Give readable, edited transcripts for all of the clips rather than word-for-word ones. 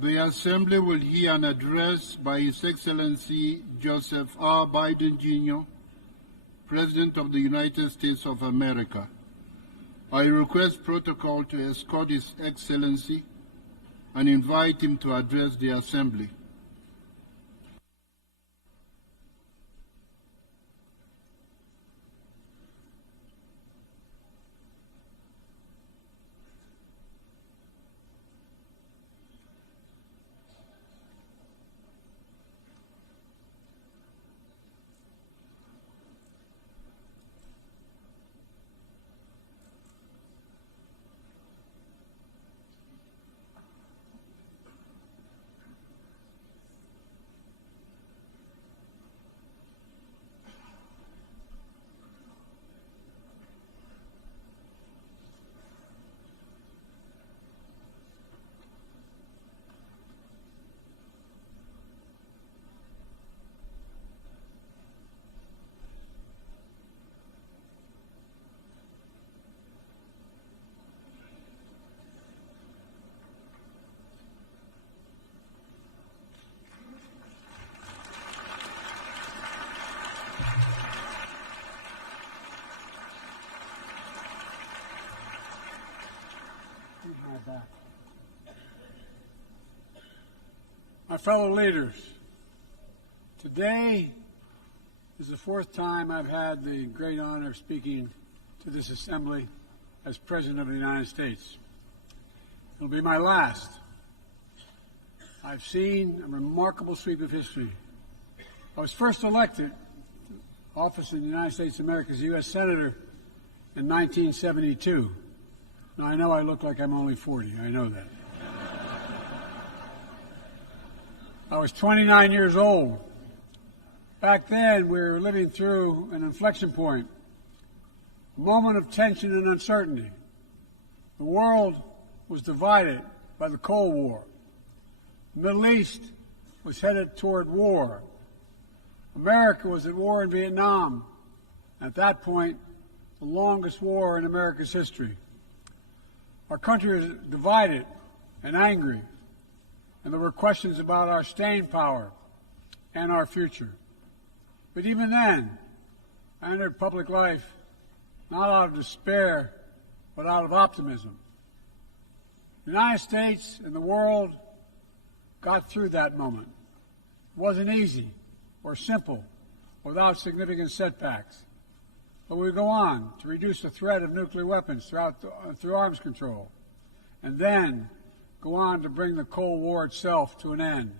The Assembly will hear an address by His Excellency Joseph R. Biden, Jr., President of the United States of America. I request protocol to escort His Excellency and invite him to address the Assembly. My fellow leaders, today is the fourth time I've had the great honor of speaking to this Assembly as President of the United States. It'll be my last. I've seen a remarkable sweep of history. I was first elected to office in the United States of America as a U.S. Senator in 1972. Now, I know I look like I'm only 40. I know that. I was 29 years old. Back then, we were living through an inflection point, a moment of tension and uncertainty. The world was divided by the Cold War. The Middle East was headed toward war. America was at war in Vietnam. At that point, the longest war in America's history. Our country was divided and angry, and there were questions about our staying power and our future. But even then, I entered public life not out of despair, but out of optimism. The United States and the world got through that moment. It wasn't easy or simple without significant setbacks. But we go on to reduce the threat of nuclear weapons through arms control, and then go on to bring the Cold War itself to an end.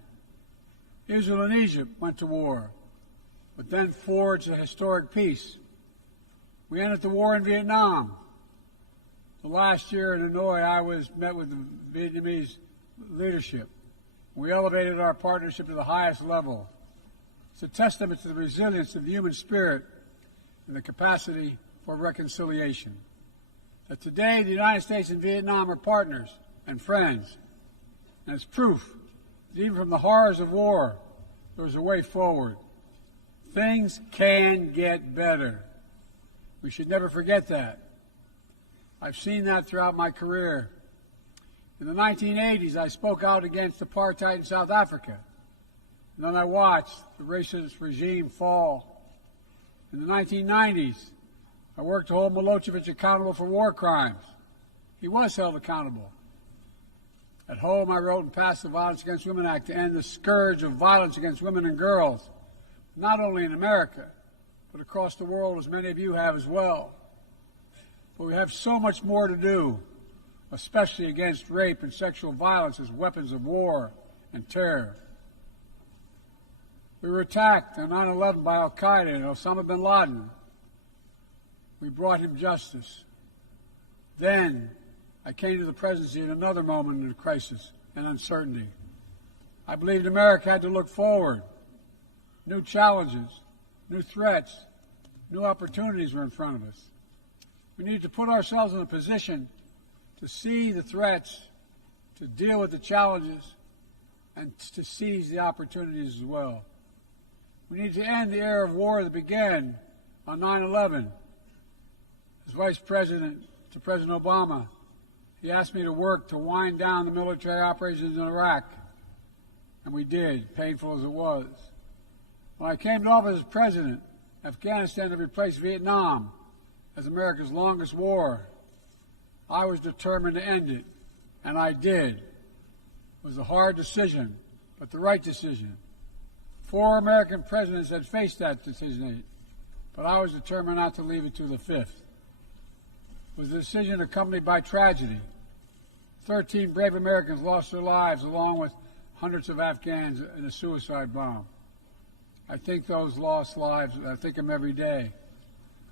Israel and Egypt went to war, but then forged a historic peace. We ended the war in Vietnam. The last year in Hanoi, I met with the Vietnamese leadership. We elevated our partnership to the highest level. It's a testament to the resilience of the human spirit and the capacity for reconciliation. That today the United States and Vietnam are partners and friends. And it's proof that even from the horrors of war, there's a way forward. Things can get better. We should never forget that. I've seen that throughout my career. In the 1980s, I spoke out against apartheid in South Africa. And then I watched the racist regime fall. In the 1990s, I worked to hold Milosevic accountable for war crimes. He was held accountable. At home, I wrote and passed the Violence Against Women Act to end the scourge of violence against women and girls, not only in America, but across the world, as many of you have as well. But we have so much more to do, especially against rape and sexual violence as weapons of war and terror. We were attacked on 9/11 by al-Qaeda and Osama bin Laden. We brought him justice. Then I came to the presidency at another moment of crisis and uncertainty. I believed America had to look forward. New challenges, new threats, new opportunities were in front of us. We needed to put ourselves in a position to see the threats, to deal with the challenges, and to seize the opportunities as well. We need to end the era of war that began on 9/11. As Vice President to President Obama, he asked me to work to wind down the military operations in Iraq and we did, painful as it was. When I came to office as president, Afghanistan had replaced Vietnam as America's longest war. I was determined to end it, and I did. It was a hard decision, but the right decision. 4 American presidents had faced that decision, but I was determined not to leave it to the 5th. It was a decision accompanied by tragedy. 13 brave Americans lost their lives, along with hundreds of Afghans in a suicide bomb. I think those lost lives, I think of them every day.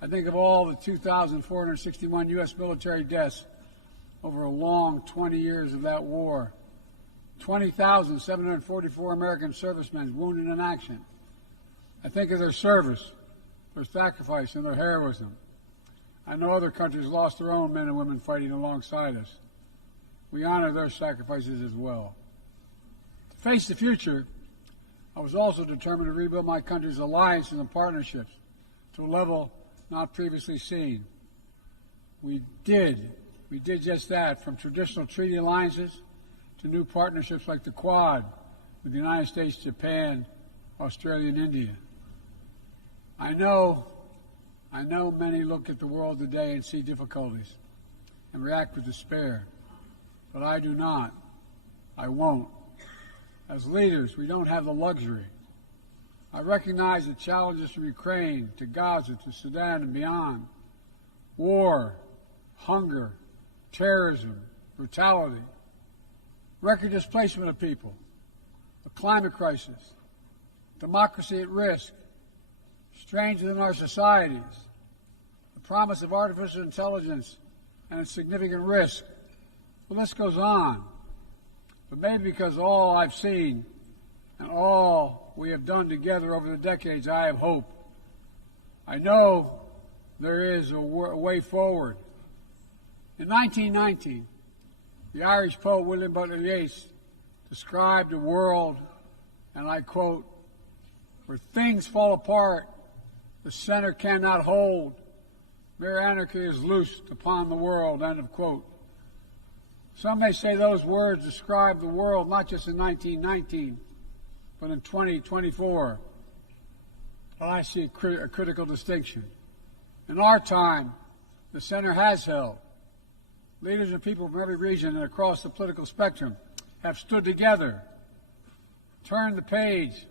I think of all the 2,461 U.S. military deaths over a long 20 years of that war. 20,744 American servicemen wounded in action. I think of their service, their sacrifice, and their heroism. I know other countries lost their own men and women fighting alongside us. We honor their sacrifices as well. To face the future, I was also determined to rebuild my country's alliances and partnerships to a level not previously seen. We did just that, from traditional treaty alliances to new partnerships like the Quad with the United States, Japan, Australia, and India. I know many look at the world today and see difficulties and react with despair, but I do not. I won't. As leaders, we don't have the luxury. I recognize the challenges from Ukraine to Gaza to Sudan and beyond. War, hunger, terrorism, brutality, record displacement of people, a climate crisis, democracy at risk, strains within our societies, the promise of artificial intelligence and its significant risk. The list goes on. But maybe because of all I've seen and all we have done together over the decades, I have hope. I know there is a way forward. In 1919, the Irish poet William Butler Yeats described a world, and I quote, "where things fall apart, the center cannot hold, mere anarchy is loosed upon the world," end of quote. Some may say those words describe the world not just in 1919, but in 2024. But I see a critical distinction. In our time, the center has held. Leaders and people from every region and across the political spectrum have stood together, turned the page.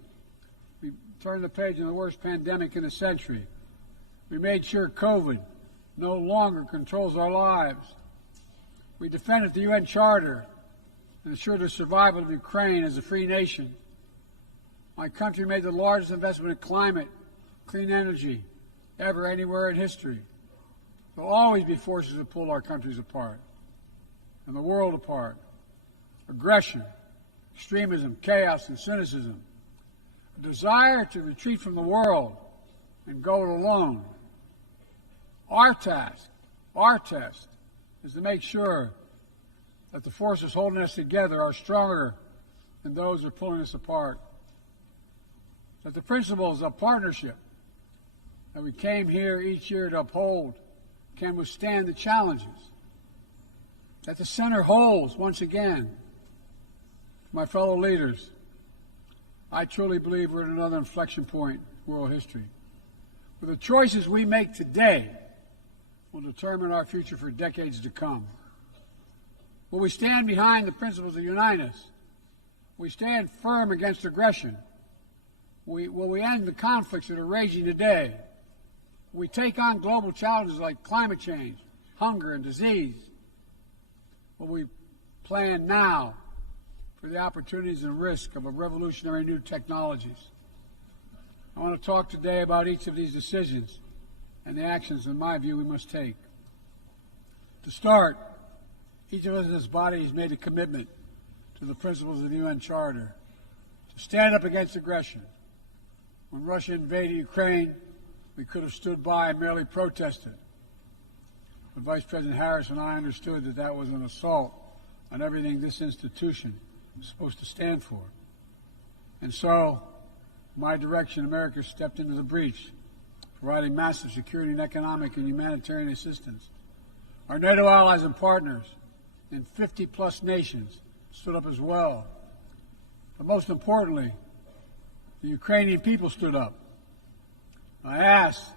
We turned the page in the worst pandemic in a century. We made sure COVID no longer controls our lives. We defended the UN Charter and ensured the survival of Ukraine as a free nation. My country made the largest investment in climate, clean energy, ever anywhere in history. There will always be forces that pull our countries apart and the world apart. Aggression, extremism, chaos, and cynicism. A desire to retreat from the world and go it alone. Our test is to make sure that the forces holding us together are stronger than those that are pulling us apart. That the principles of partnership that we came here each year to uphold can withstand the challenges. That the center holds once again. My fellow leaders, I truly believe we're at another inflection point in world history, where the choices we make today will determine our future for decades to come. Will we stand behind the principles that unite us? Will we stand firm against aggression? Will we end the conflicts that are raging today? Will we take on global challenges like climate change, hunger, and disease? Will we plan now for the opportunities and risk of a revolutionary new technologies? I want to talk today about each of these decisions and the actions, in my view, we must take. To start, each of us in this body has made a commitment to the principles of the UN Charter to stand up against aggression. When Russia invaded Ukraine, we could have stood by and merely protested. But Vice President Harris and I understood that that was an assault on everything this institution is supposed to stand for. And so, my direction, America stepped into the breach, providing massive security and economic and humanitarian assistance. Our NATO allies and partners in 50-plus nations stood up as well. But most importantly, the Ukrainian people stood up. I asked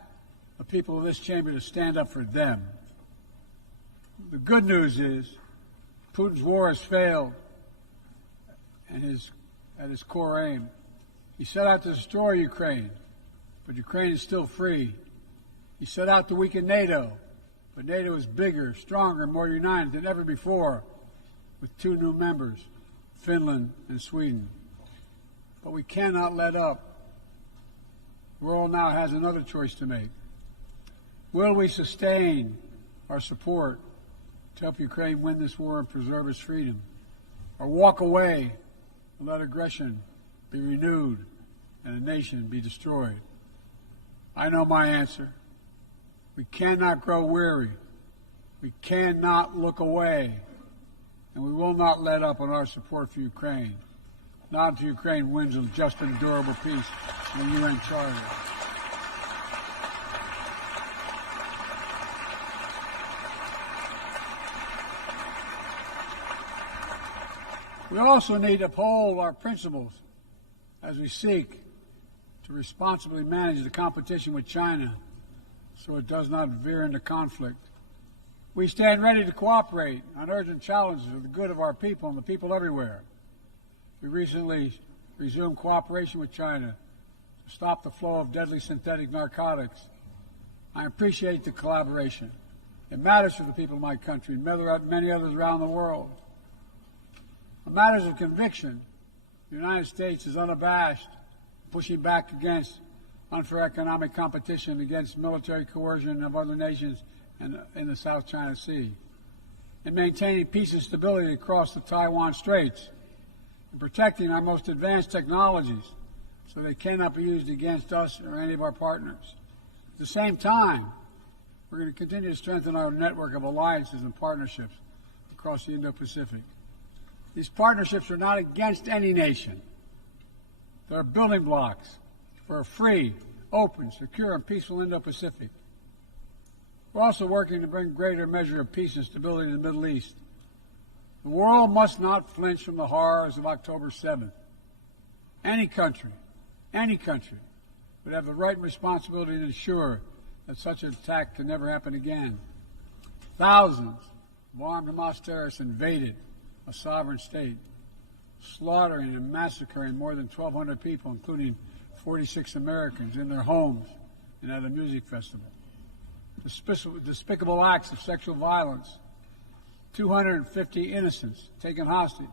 the people of this chamber to stand up for them. The good news is Putin's war has failed and at his core aim. He set out to destroy Ukraine, but Ukraine is still free. He set out to weaken NATO, but NATO is bigger, stronger, more united than ever before, with 2 new members, Finland and Sweden. But we cannot let up. The world now has another choice to make. Will we sustain our support to help Ukraine win this war and preserve its freedom, or walk away and let aggression be renewed and a nation be destroyed? I know my answer. We cannot grow weary. We cannot look away. And we will not let up on our support for Ukraine. Not until Ukraine wins a just and durable peace in the UN Charter. We also need to uphold our principles as we seek to responsibly manage the competition with China so it does not veer into conflict. We stand ready to cooperate on urgent challenges for the good of our people and the people everywhere. We recently resumed cooperation with China to stop the flow of deadly synthetic narcotics. I appreciate the collaboration. It matters for the people of my country and many others around the world. On matters of conviction, the United States is unabashed, pushing back against unfair economic competition, against military coercion of other nations in the South China Sea, and maintaining peace and stability across the Taiwan Straits, and protecting our most advanced technologies so they cannot be used against us or any of our partners. At the same time, we're going to continue to strengthen our network of alliances and partnerships across the Indo-Pacific. These partnerships are not against any nation. They're building blocks for a free, open, secure, and peaceful Indo-Pacific. We're also working to bring greater measure of peace and stability in the Middle East. The world must not flinch from the horrors of October 7th. Any country would have the right and responsibility to ensure that such an attack can never happen again. Thousands of armed Hamas terrorists invaded a sovereign state, slaughtering and massacring more than 1,200 people, including 46 Americans, in their homes and at a music festival. Despicable acts of sexual violence, 250 innocents taken hostage.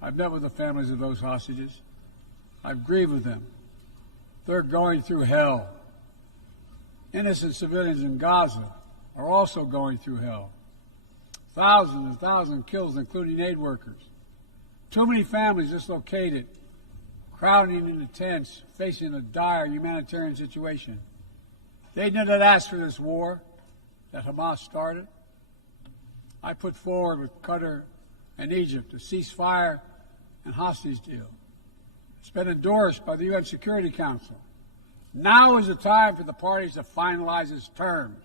I've met with the families of those hostages. I've grieved with them. They're going through hell. Innocent civilians in Gaza are also going through hell. Thousands and thousands killed, including aid workers. Too many families dislocated, crowding into tents, facing a dire humanitarian situation. They did not ask for this war that Hamas started. I put forward with Qatar and Egypt a ceasefire and hostage deal. It's been endorsed by the UN Security Council. Now is the time for the parties to finalize its terms,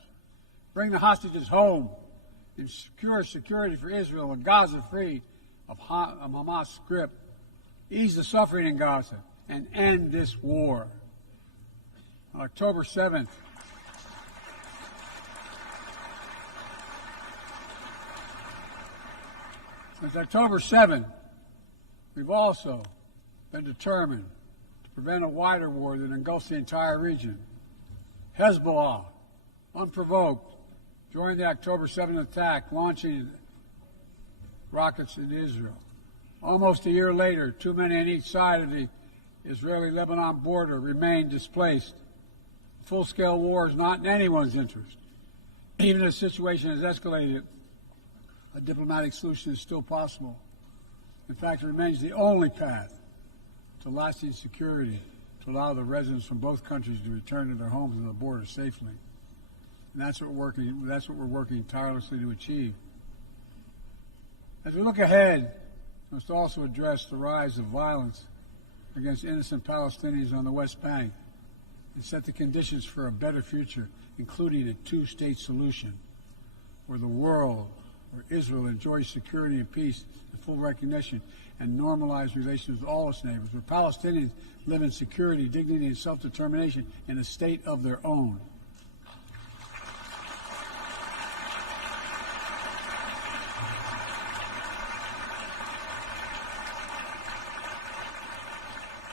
bring the hostages home, ensure security for Israel and Gaza free of Hamas' grip, ease the suffering in Gaza, and end this war. On October 7th, since October 7th, we've also been determined to prevent a wider war that engulfs the entire region. Hezbollah, unprovoked, joined the October 7th attack, launching rockets into Israel. Almost a year later, too many on each side of the Israeli-Lebanon border remain displaced. Full-scale war is not in anyone's interest. Even as the situation has escalated, a diplomatic solution is still possible. In fact, it remains the only path to lasting security to allow the residents from both countries to return to their homes and the border safely. And that's what we're working tirelessly to achieve. As we look ahead, we must also address the rise of violence against innocent Palestinians on the West Bank and set the conditions for a better future, including a two-state solution where the world where Israel enjoys security and peace and full recognition and normalized relations with all its neighbors, where Palestinians live in security, dignity, and self-determination in a state of their own.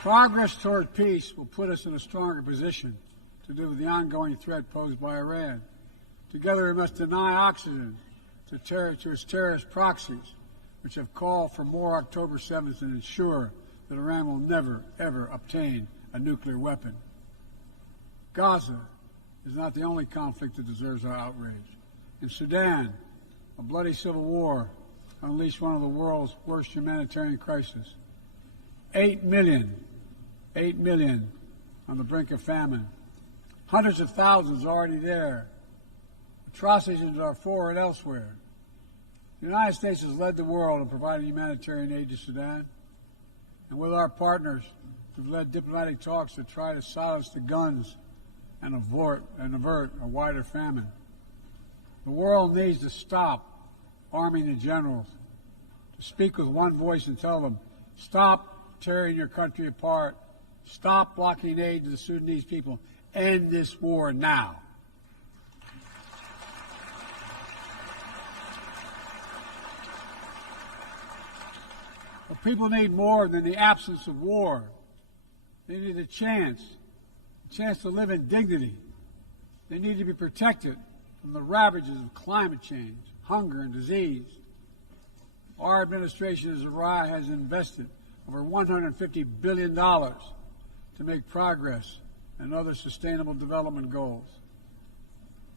Progress toward peace will put us in a stronger position to deal with the ongoing threat posed by Iran. Together we must deny oxygen to its terrorist proxies, which have called for more October 7th and ensure that Iran will never, ever obtain a nuclear weapon. Gaza is not the only conflict that deserves our outrage. In Sudan, a bloody civil war unleashed one of the world's worst humanitarian crises. 8 million on the brink of famine. Hundreds of thousands already there. Atrocities in Darfur and elsewhere. The United States has led the world in providing humanitarian aid to Sudan. And with our partners, we've led diplomatic talks to try to silence the guns and avert a wider famine. The world needs to stop arming the generals, to speak with one voice and tell them, stop tearing your country apart, stop blocking aid to the Sudanese people, end this war now. But people need more than the absence of war. They need a chance to live in dignity. They need to be protected from the ravages of climate change, hunger, and disease. Our administration has invested over $150 billion to make progress and other sustainable development goals.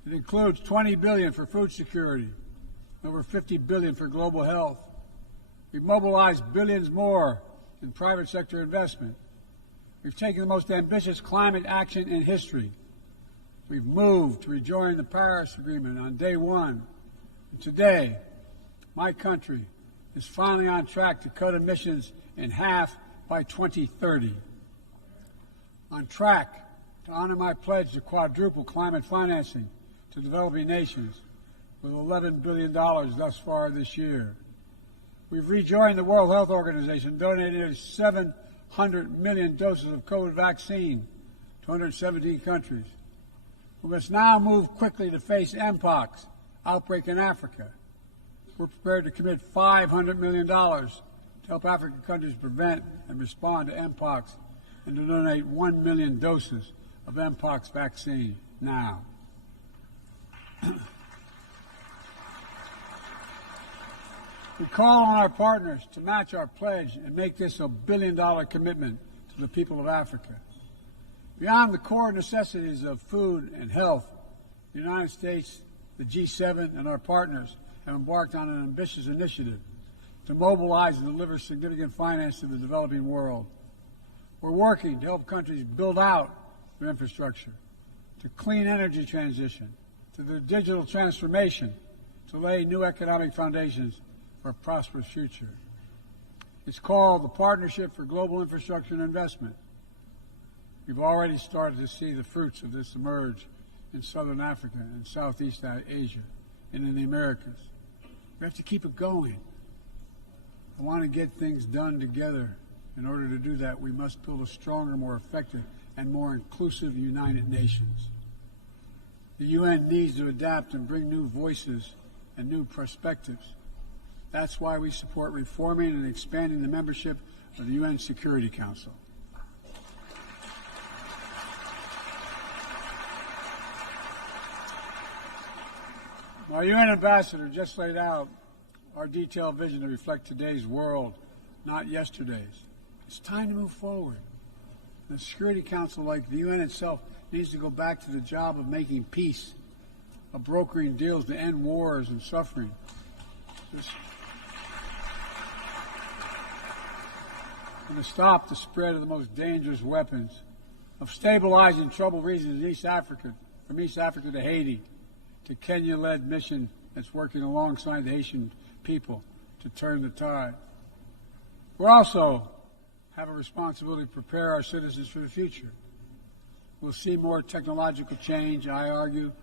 It includes $20 billion for food security, over $50 billion for global health. We've mobilized billions more in private sector investment. We've taken the most ambitious climate action in history. We've moved to rejoin the Paris Agreement on day one. And today, my country is finally on track to cut emissions in half by 2030. On track to honor my pledge to quadruple climate financing to developing nations with $11 billion thus far this year. We've rejoined the World Health Organization, donated 700 million doses of COVID vaccine to 117 countries. We must now move quickly to face Mpox outbreak in Africa. We're prepared to commit $500 million to help African countries prevent and respond to Mpox and to donate 1 million doses of Mpox vaccine now. We call on our partners to match our pledge and make this a billion-dollar commitment to the people of Africa. Beyond the core necessities of food and health, the United States, the G7, and our partners have embarked on an ambitious initiative to mobilize and deliver significant finance to the developing world. We're working to help countries build out their infrastructure, to clean energy transition, to the digital transformation, to lay new economic foundations for a prosperous future. It's called the Partnership for Global Infrastructure and Investment. We've already started to see the fruits of this emerge in Southern Africa and Southeast Asia and in the Americas. We have to keep it going. I want to get things done together. In order to do that, we must build a stronger, more effective, and more inclusive United Nations. The UN needs to adapt and bring new voices and new perspectives. That's why we support reforming and expanding the membership of the UN Security Council. My UN ambassador just laid out our detailed vision to reflect today's world, not yesterday's. It's time to move forward. The Security Council, like the UN itself, needs to go back to the job of making peace, of brokering deals to end wars and suffering. And to stop the spread of the most dangerous weapons, of stabilizing troubled regions in East Africa, from East Africa to Haiti, to Kenya-led mission that's working alongside the Haitian people to turn the tide. We also have a responsibility to prepare our citizens for the future. We'll see more technological change, I argue,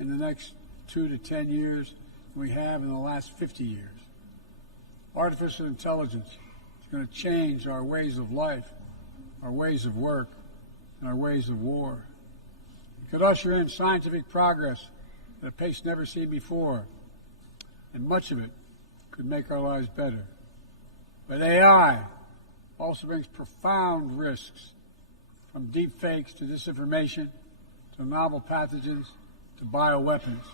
in the next 2 to 10 years than we have in the last 50 years. Artificial intelligence is going to change our ways of life, our ways of work, and our ways of war. It could usher in scientific progress at a pace never seen before, and much of it could make our lives better. But AI also brings profound risks, from deep fakes to disinformation, to novel pathogens, to bioweapons.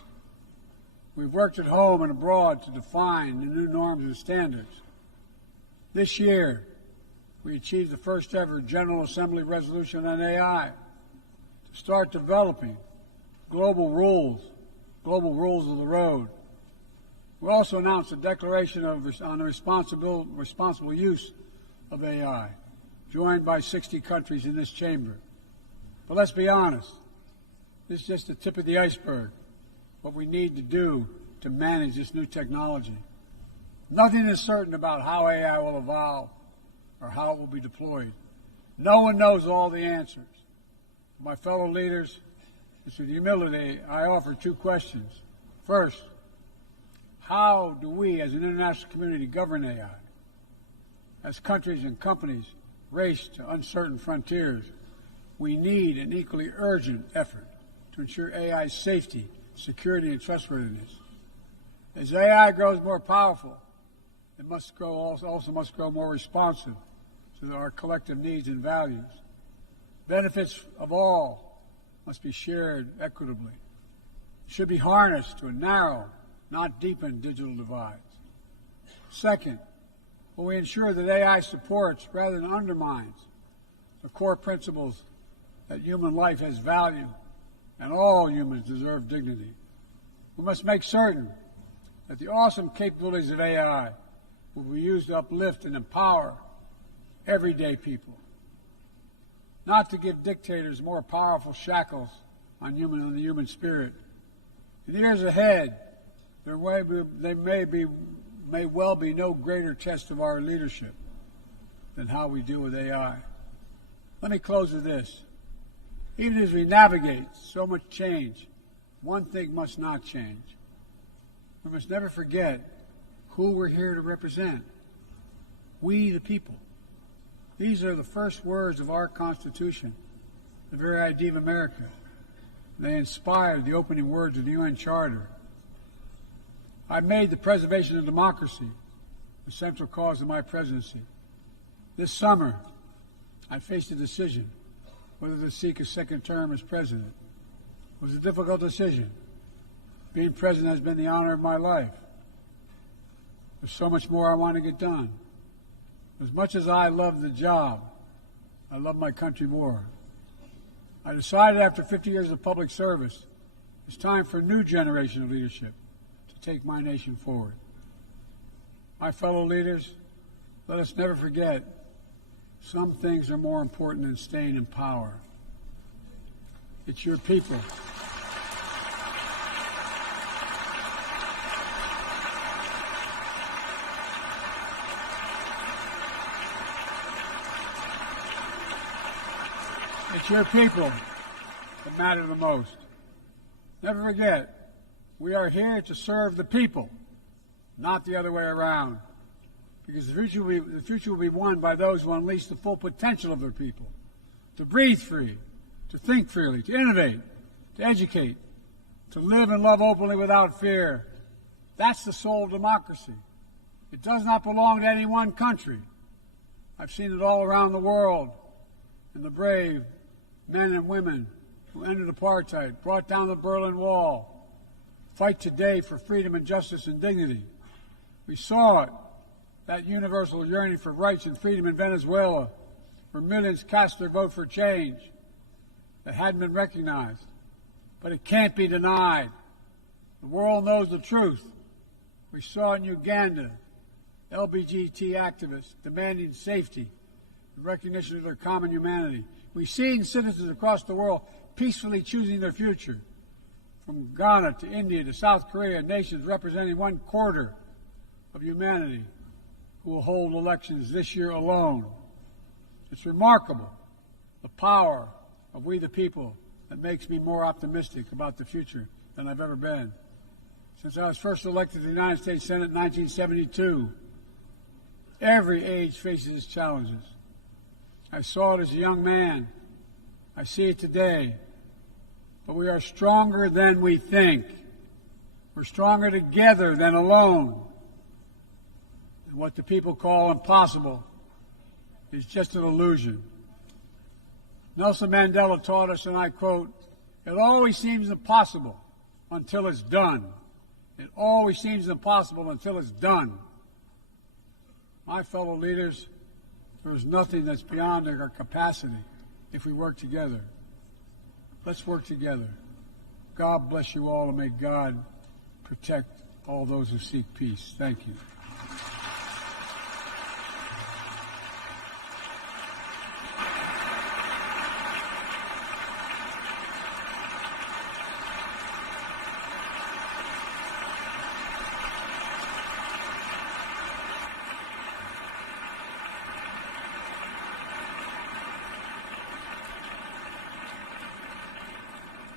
We've worked at home and abroad to define the new norms and standards. This year, we achieved the first ever General Assembly resolution on AI to start developing global rules of the road. We also announced a declaration on the responsible use of AI, joined by 60 countries in this chamber. But let's be honest, this is just the tip of the iceberg, what we need to do to manage this new technology. Nothing is certain about how AI will evolve or how it will be deployed. No one knows all the answers. My fellow leaders, it's with humility I offer two questions. First, how do we as an international community govern AI? As countries and companies race to uncertain frontiers, we need an equally urgent effort to ensure AI's safety, security, and trustworthiness. As AI grows more powerful, it also must grow more responsive to our collective needs and values. Benefits of all must be shared equitably. It should be harnessed to narrow, not deepen, digital divides. Second, will we ensure that AI supports rather than undermines the core principles that human life has value and all humans deserve dignity? We must make certain that the awesome capabilities of AI will be used to uplift and empower everyday people, not to give dictators more powerful shackles on the human spirit. In the years ahead, there may well be no greater test of our leadership than how we deal with AI. Let me close with this. Even as we navigate so much change, one thing must not change. We must never forget who we're here to represent. We, the people. These are the first words of our Constitution, the very idea of America. They inspired the opening words of the UN Charter. I made the preservation of democracy the central cause of my presidency. This summer, I faced a decision whether to seek a second term as president. It was a difficult decision. Being president has been the honor of my life. There's so much more I want to get done. As much as I love the job, I love my country more. I decided after 50 years of public service, it's time for a new generation of leadership to take my nation forward. My fellow leaders, let us never forget, some things are more important than staying in power. It's your people. It's your people that matter the most. Never forget, we are here to serve the people, not the other way around. Because the future will be won by those who unleash the full potential of their people, to breathe free, to think freely, to innovate, to educate, to live and love openly without fear. That's the soul of democracy. It does not belong to any one country. I've seen it all around the world, in the brave men and women who ended apartheid, brought down the Berlin Wall, fight today for freedom and justice and dignity. We saw it, that universal yearning for rights and freedom in Venezuela, where millions cast their vote for change that hadn't been recognized. But it can't be denied. The world knows the truth. We saw in Uganda LGBT activists demanding safety and recognition of their common humanity. We've seen citizens across the world peacefully choosing their future. From Ghana to India to South Korea, nations representing 1/4 of humanity who will hold elections this year alone. It's remarkable, the power of we the people, that makes me more optimistic about the future than I've ever been. Since I was first elected to the United States Senate in 1972, every age faces its challenges. I saw it as a young man. I see it today. But we are stronger than we think. We're stronger together than alone. And what the people call impossible is just an illusion. Nelson Mandela taught us, and I quote, "It always seems impossible until it's done. It always seems impossible until it's done." My fellow leaders, there is nothing that's beyond our capacity if we work together. Let's work together. God bless you all, and may God protect all those who seek peace. Thank you.